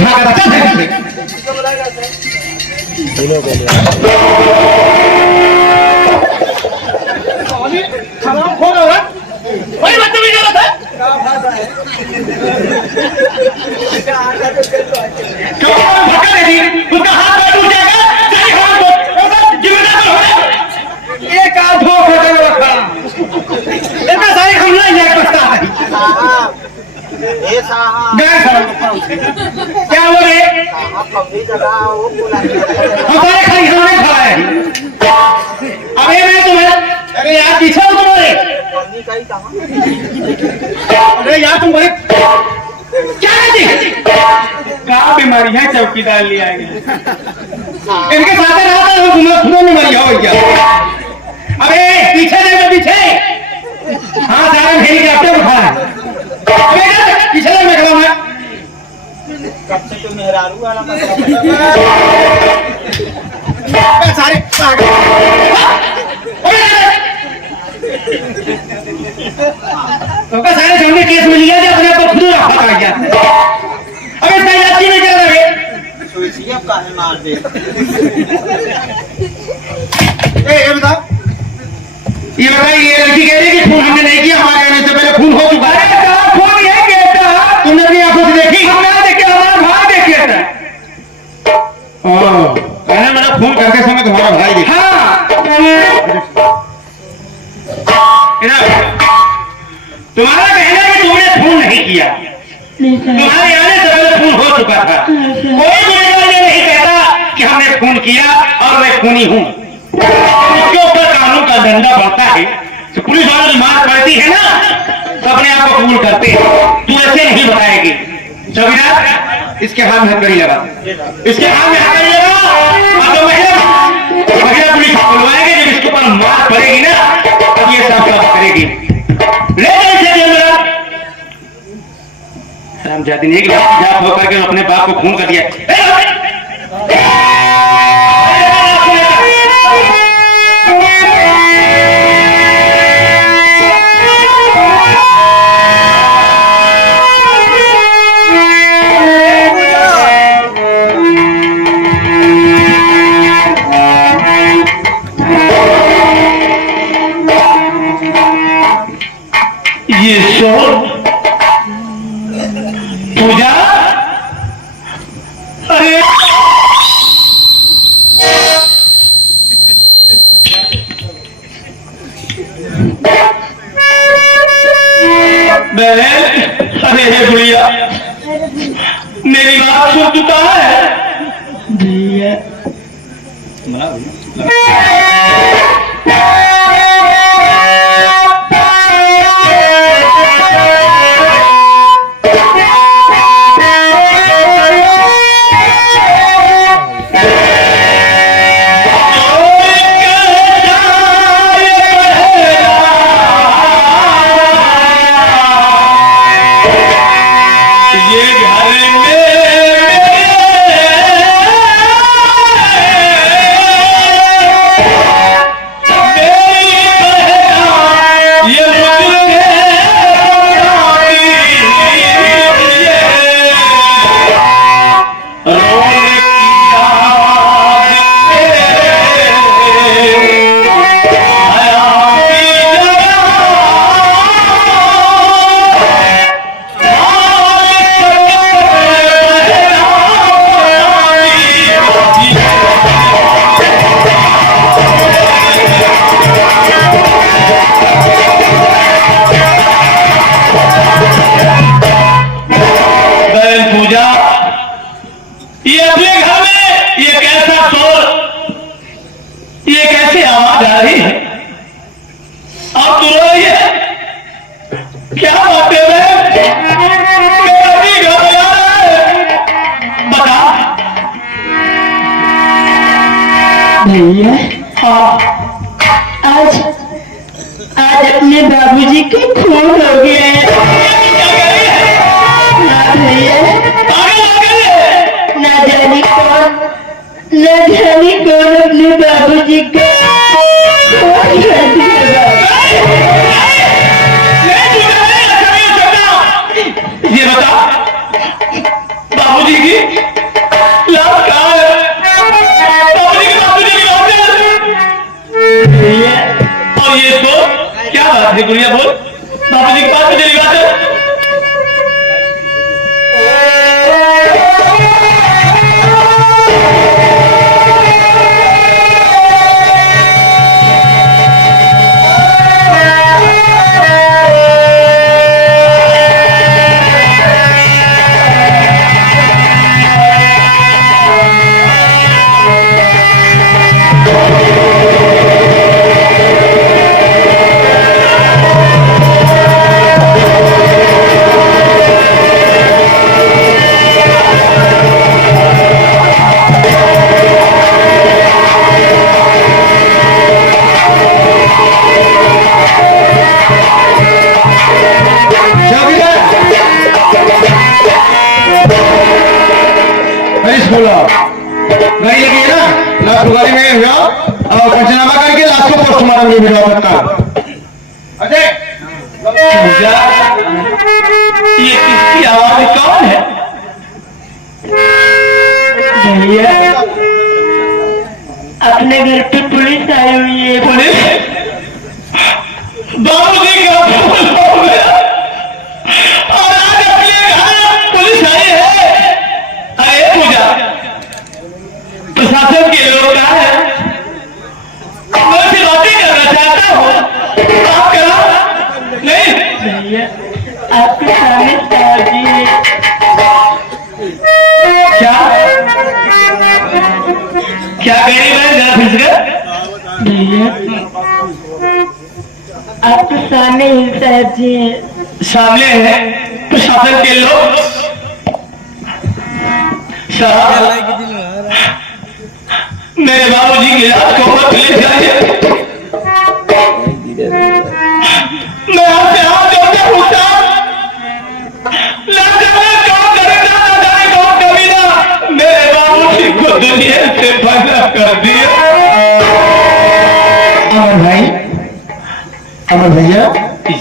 झाका चल खराब हो गया वही बदतमीजी कर रहा था क्यों धक्का दे दी उसका हाथ टूट जाएगा तेरी हाथ जिम्मेदार हो एक आध हो खत्म रखा इतना सारे हमला ही एक बस्ता है गए साहब क्या बोले हमारे खाई हमने खाए अबे मैं तुम्हें अरे यार पीछे हो तुम्हारे अरे यार तुम बड़े क्या है क्या बीमारी है चौकीदार ले आएंगे इनके साथ रहा था तुम्हें बीमारी हो क्या अबे पीछे देखो पीछे हाँ सारा हेलीकॉप्टर उठा है पीछे मैं खड़ा हूं कब से तुम मेहरारू वाला सारे तो का सारे सामने केस मिल गया जो अपने आप को खुद रखा कर गया अब इसका इलाज नहीं कर रहे सोचिए अब काहे मार दे ये बता ये लड़की कह रही है कि खून हमने नहीं किया हमारे आने से पहले खून हो चुका है कहां खून ये कहता तुमने अपनी आंखों से देखी हमने देखे हमारा भाई देखे था कहने मैंने खून करते समय तुम्हारा भाई देखा तुम्हारा कहना है कि तुमने खून नहीं किया तुम्हारे आने से पहले खून हो चुका था कोई ये नहीं कहता कि हमने खून किया और मैं खूनी हूं उसके ऊपर कानून का डंडा बढ़ता है तो पुलिस वालों की मार पड़ती है ना तो अपने आप को कबूल करते हैं तू ऐसे नहीं बताएगी चौकीदार इसके हाथ में हथकड़ी लगा इसके हाथ में हथकड़ी लगा तो महिला पुलिस बुलवाएंगे जब इसके ऊपर मार पड़ेगी ना तब ये साफ साफ करेगी ले राम जाति ने एक जाप होकर के अपने बाप को खून कर दिया ये शोर पूजा अरे बहन अरे गुड़िया मेरी बात सुन चुका है भैया भैया आज अपने बाबूजी के खून हो गया भैया ना जाने कौन अपने बाबूजी का खून कर दिया। ये बता बाबूजी की लाश कहाँ है? बाबूजी की बात तुझे नहीं होती? और ये तो क्या बात है गुड़िया, बोल। बाबूजी की बात तुझे नहीं बात है? गाड़ी लगी है ना, लाश को गाड़ी में हुआ और पंचनामा करके लाश को पोस्टमार्टम में भिजवा सकता। अजय ये किसकी आवाज, कौन है? भैया अपने घर पे पुलिस आई हुई है। पुलिस? बाबूजी का फोन हो गया और आज अपने घर पुलिस आई है। अरे पूजा, प्रशासन के लोग कहाँ हैं? मैं से बातें करना चाहता हूँ, बात करो। नहीं भैया आपके सामने साहब जी है। क्या क्या कह रही मैं जरा फिर से? भैया आपके सामने ही साहब जी है। सामने है प्रशासन के लोग। साहब, मेरे बाबूजी की लाश को मत ले जाइए। मैं आपसे हाथ जोड़कर पूछता हूं, ना जाने कौन करेगा, ना जाने कौन कमीना मेरे बाबूजी को दुनिया से पैदा कर दिया। अमर भाई, अमर भैया,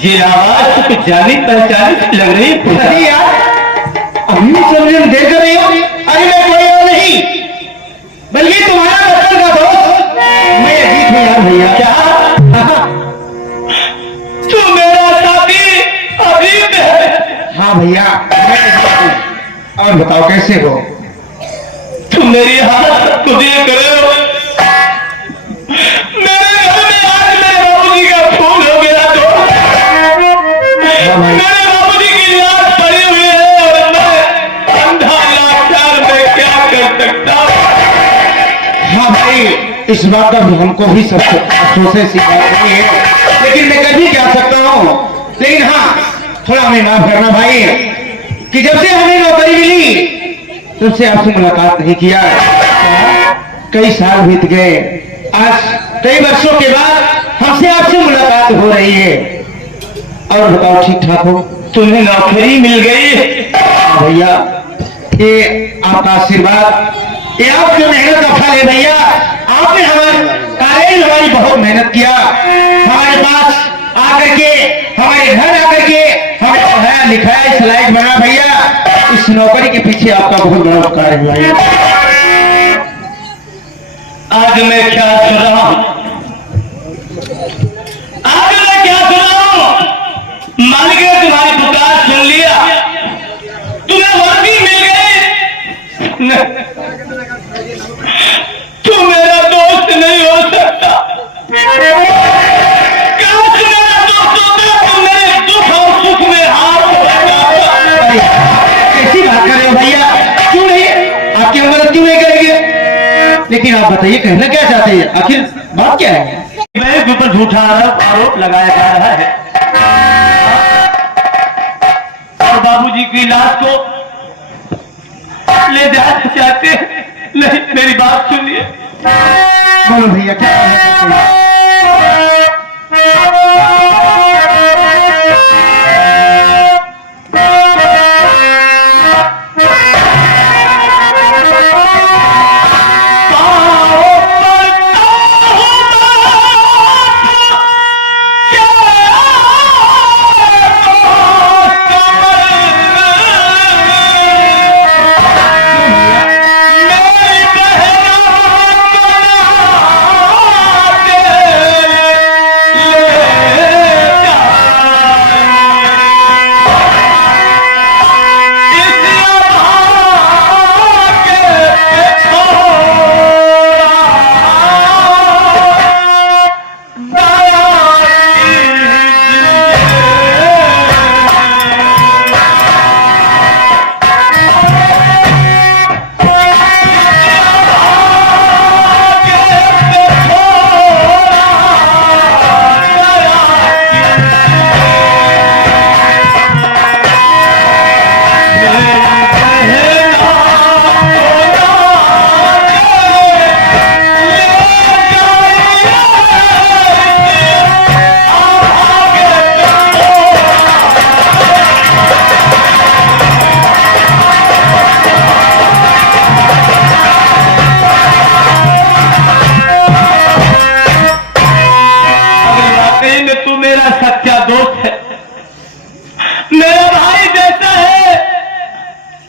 ये आवाज तो कुछ जानी पहचानी सी लग रही है। अरे यार अभी भी सब लोग देख रहे हो। अरे मैं कोई और नहीं बल्कि तुम्हारा बचपन का दोस्त मैं अजीत हूँ यार भैया। क्या तू मेरा साथी अजीत है? हाँ भैया मैं अजीत हूँ। और बताओ कैसे हो? तुम मेरी हालत को देख रहे हो? मेरे घर में आज मेरे बाबूजी का खून हो गया तो मेरे बाबूजी की लाश पड़ी हुई है और मैं अंधा लाचार में क्या कर सकता हूँ? हाँ भाई, इस बात का भी हमको भी सब अफसोस है, नहीं है, लेकिन मैं कर भी क्या सकता हूँ। लेकिन हाँ थोड़ा हमें माफ करना भाई कि जब से हमें नौकरी मिली तब से आपसे मुलाकात नहीं किया। कई साल बीत गए, आज कई वर्षों के बाद हमसे आपसे मुलाकात हो रही है। और बताओ ठीक ठाक हो? तुम्हें नौकरी मिल गई? भैया ये आपका आशीर्वाद, ये आपकी मेहनत का फल है भैया। आपने हमारे कॉलेज हमारी बहुत मेहनत किया, हमारे पास आकर के हमारे घर आकर के हमें पढ़ाया लिखाया, इस लायक बना भैया। इस नौकरी के पीछे आपका बहुत बड़ा उपकार है भैया। आज मैं क्या सुन रहा हूं? आज मैं क्या सुन रहा हूं? मालिक ने तुम्हारी पुकार सुन लिया, तुम्हें वर्दी मिल गई। तू मेरा दोस्त नहीं हो सकता। काश मेरा दोस्त होता तो मेरे दुख और सुख में हाथ लगाता। कैसी बात कर रहे हो भैया? क्यों नहीं, आपकी मदद क्यों नहीं करेंगे? लेकिन आप बताइए कहना क्या चाहते हैं, आखिर बात क्या है? मेरे ऊपर झूठा आरोप लगाया जा रहा है और बाबूजी की लाश को ले जाना चाहते हैं। नहीं, मेरी बात सुनिए। बोलो भैया क्या कहना चाहते हैं?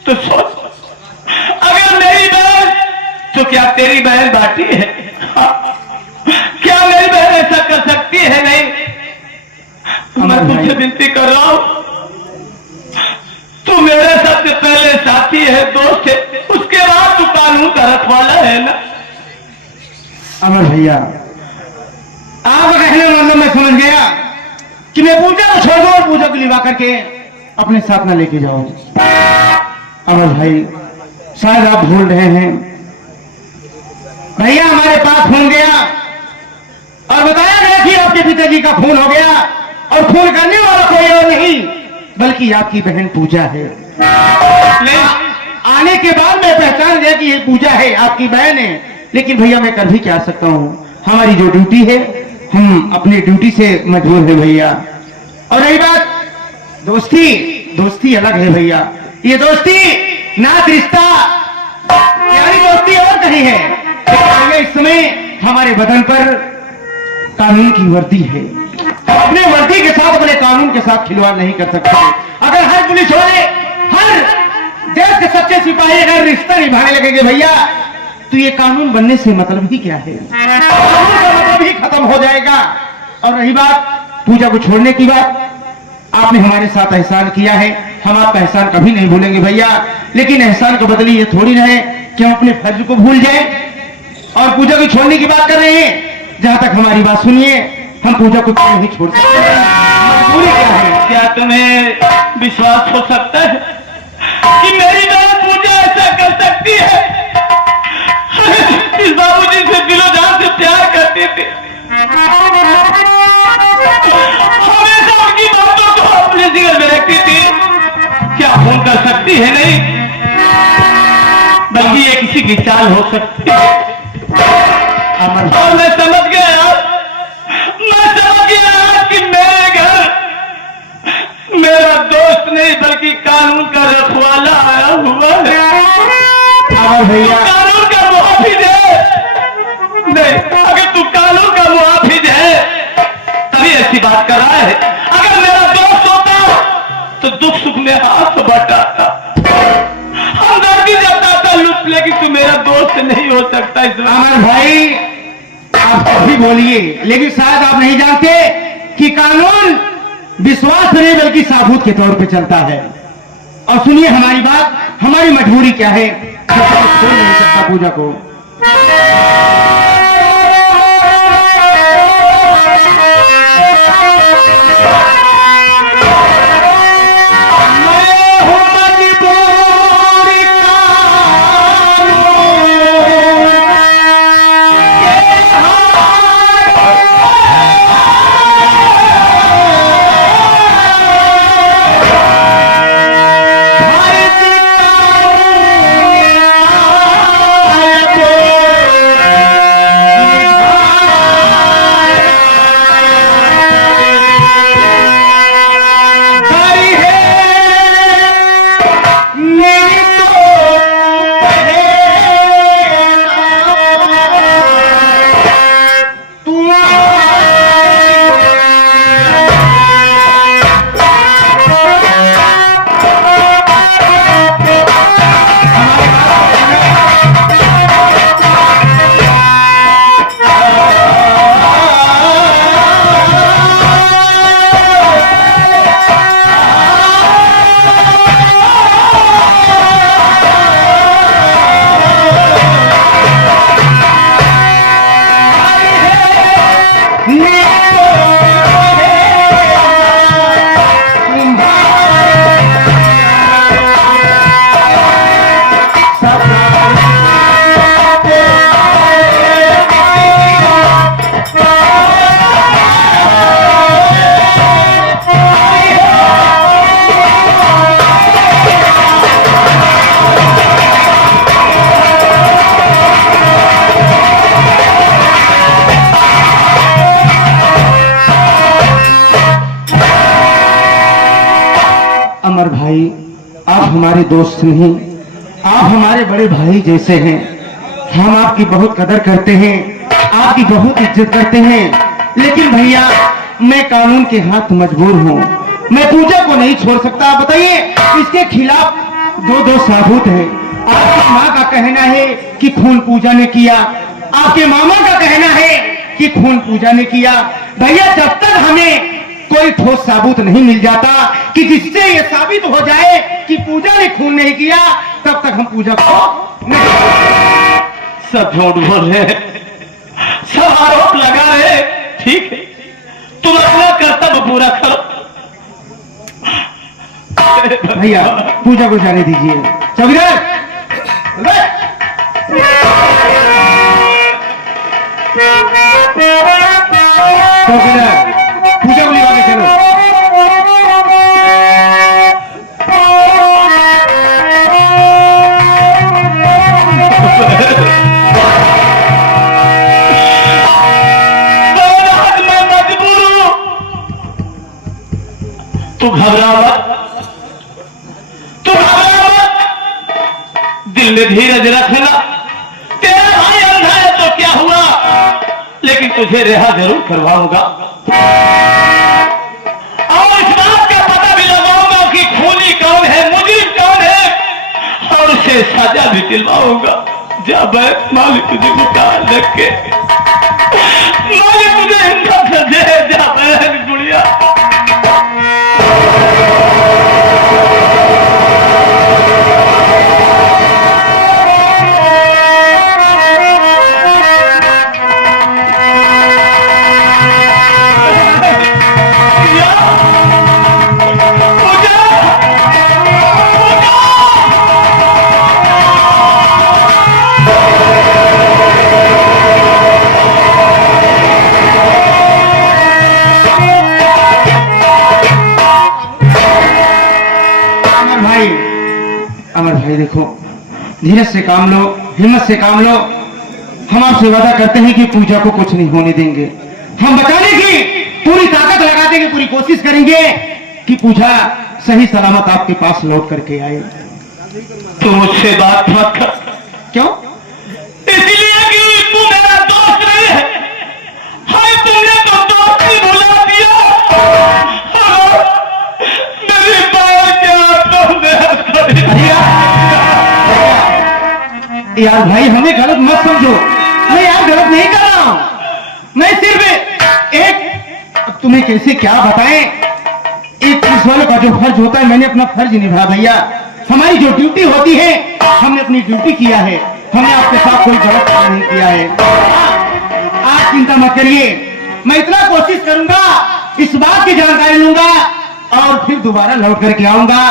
तो सोच, अगर मेरी बहन, तो क्या तेरी बहन बाटी है? क्या मेरी बहन ऐसा कर सकती है? नहीं। मैं तुझसे विनती कर रहा हूं, तू मेरे सबसे पहले साथी है, दोस्त है, उसके बाद तू कानून का रखवाला है ना। अमर भैया, आप कहने मतलब मैं समझ गया कि मैं पूजा को छोड़ दूं और पूजा को लिवा करके अपने साथ ना लेके जाओ। अमर भाई, शायद आप भूल रहे हैं, भैया हमारे पास फोन गया और बताया गया कि आपके पिताजी का खून हो गया, और खून करने वाला कोई और नहीं बल्कि आपकी बहन पूजा है। आने के बाद मैं पहचान गया कि ये पूजा है, आपकी बहन है। लेकिन भैया मैं कर भी क्या सकता हूँ, हमारी जो ड्यूटी है, हम अपनी ड्यूटी से मजबूर है भैया। और रही बात दोस्ती, दोस्ती अलग है भैया। ये दोस्ती नात रिश्ता यानी दोस्ती और कहीं है। इस समय हमारे बदन पर कानून की वर्दी है, अपने वर्दी के साथ अपने कानून के साथ खिलवाड़ नहीं कर सकते। अगर हर पुलिस वाले, हर देश के सच्चे सिपाही अगर रिश्ता निभाने लगेंगे भैया, तो ये कानून बनने से मतलब ही क्या है? कानून का मतलब ही खत्म हो जाएगा। और रही बात पूजा को छोड़ने की बात, आपने हमारे साथ एहसान किया है, हम आपका एहसान कभी नहीं भूलेंगे भैया। लेकिन एहसान का बदली ये थोड़ी ना है कि हम अपने फर्ज को भूल जाएं और पूजा को छोड़ने की बात कर रहे हैं। जहां तक हमारी बात सुनिए, हम पूजा को क्यों नहीं छोड़ सकते? मजबूरी क्या है? क्या तुम्हें विश्वास हो सकता है कि मेरी बहन पूजा ऐसा कर सकती है? इस बाबूजी से दिलो जान से प्यार करते थे, हमेशा उनकी बातों को अपने जिगर में रखती थी। क्या फोन कर सकती है? नहीं, बल्कि ये किसी की चाल हो सकती है। और मैं समझ गया कि मेरे घर मेरा दोस्त नहीं बल्कि कानून का रखवाला आया हुआ है। भैया कानून का मुहाफिज है। नहीं, अगर तू कानून का मुहाफिज है तभी ऐसी बात कर रहा है। अगर मेरा दोस्त होता तो दुख सुख में हाथ बटाता, हमदर्दी जाता था लुट, लेकिन तू मेरा दोस्त नहीं हो सकता। अमर भाई, आप कभी बोलिए, लेकिन शायद आप नहीं जानते कि कानून विश्वास नहीं बल्कि साबूत के तौर पे चलता है। और सुनिए हमारी बात, हमारी मजबूरी क्या है, छोड़ नहीं सकता पूजा को। अमर भाई, आप हमारे दोस्त नहीं, आप हमारे बड़े भाई जैसे हैं। हम आपकी बहुत कदर करते हैं, आपकी बहुत इज्जत करते हैं। लेकिन भैया मैं कानून के हाथ मजबूर हूँ, मैं पूजा को नहीं छोड़ सकता। बताइए इसके खिलाफ दो साबूत है। आपकी माँ का कहना है कि खून पूजा ने किया, आपके मामा का कहना है कि खून पूजा ने किया। भैया जब तक हमें कोई ठोस साबूत नहीं मिल जाता कि जिससे ये साबित हो जाए कि पूजा ने खून नहीं किया, तब तक हम पूजा को नहीं। सब झूठ बोल रहे, सब आरोप लगा रहे। ठीक है, तुम अपना कर्तव्य पूरा करो। भैया पूजा को जाने दीजिए। चौकीदार चौकीदार पूजा को लेवा के चलो। तू घबरा मत, तू घबरा मत, दिल में धीरज रखना। तेरा भाई अंधा है तो क्या हुआ, लेकिन तुझे रिहा जरूर करवाऊंगा और इस बात का पता भी लगाऊंगा कि खूनी कौन है, मुजरिम कौन है, और उसे सजा भी दिलवाऊंगा। जा बैठ, मालिक तुझे निकाल रख के, मालिक तुझे हिम्मत दे। जा बैठ गुड़िया। अमर भाई देखो, धीरज से काम लो, हिम्मत से काम लो। हम आपसे वादा करते हैं कि पूजा को कुछ नहीं होने देंगे। हम बचाने की पूरी ताकत लगा देंगे, पूरी कोशिश करेंगे कि पूजा सही सलामत आपके पास लौट करके आए। तू मुझसे बात मत कर। क्यों? इसलिए कि तू मेरा दोस्त नहीं है। हाय तुमने तो दोस्ती भुला दिया। मेरी बात क्या तुमने यार भाई हमें गलत मत समझो। मैं यार गलत नहीं कर रहा हूं, मैं सिर्फ एक तुम्हें कैसे क्या बताएं, एक पुलिस वाले का जो फर्ज होता है मैंने अपना फर्ज निभाया भैया। हमारी जो ड्यूटी होती है हमने अपनी ड्यूटी किया है, हमने आपके साथ कोई गलत काम नहीं किया है। आप चिंता मत करिए, मैं इतना कोशिश करूंगा, इस बात की जानकारी लूंगा और फिर दोबारा लौट करके आऊंगा।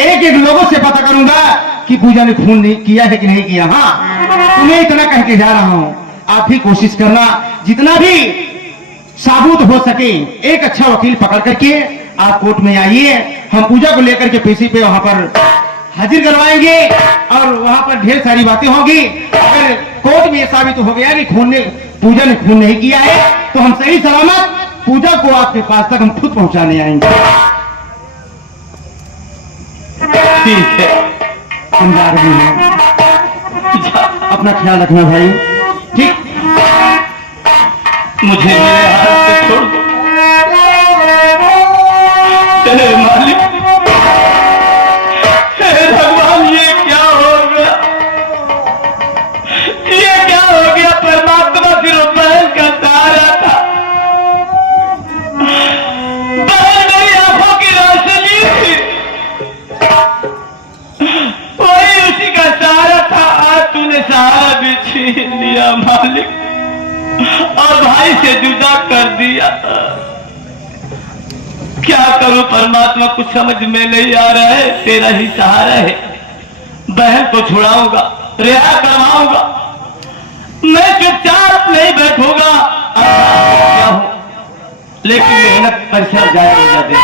एक एक लोगों से पता करूंगा कि पूजा ने खून नहीं किया है कि नहीं किया। हाँ तुम्हें इतना कह के जा रहा हूं, आप भी कोशिश करना, जितना भी साबूत हो सके एक अच्छा वकील पकड़ करके आप कोर्ट में आइए। हम पूजा को लेकर के पेशी पे वहां पर हाजिर करवाएंगे और वहां पर ढेर सारी बातें होंगी। अगर कोर्ट में यह साबित हो गया कि पूजा ने खून नहीं किया है तो हम सही सलामत पूजा को आपके पास तक हम खुद पहुंचाने आएंगे। ठीक है, हम जा रहे हैं, अपना ख्याल रखना भाई। ठीक, मुझे मेरे हाथ से छोड़ दो। हे मालिक, हे भगवान, ये क्या हो गया, ये क्या हो गया। परमात्मा सिर्फ बहन का सहारा था, बहन मेरी आंखों की रोशनी थी, वही उसी का सहारा था। आज तूने सहारा भी छीन लिया मालिक, और भाई से जुदा कर दिया। क्या करूं परमात्मा, कुछ समझ में नहीं आ रहा है। तेरा ही सहारा है, बहन को छुड़ाऊंगा, रिहा करवाऊंगा, मैं चुपचाप नहीं बैठूंगा। क्या हो, लेकिन मेहनत परिश्रम जाया हो जाते।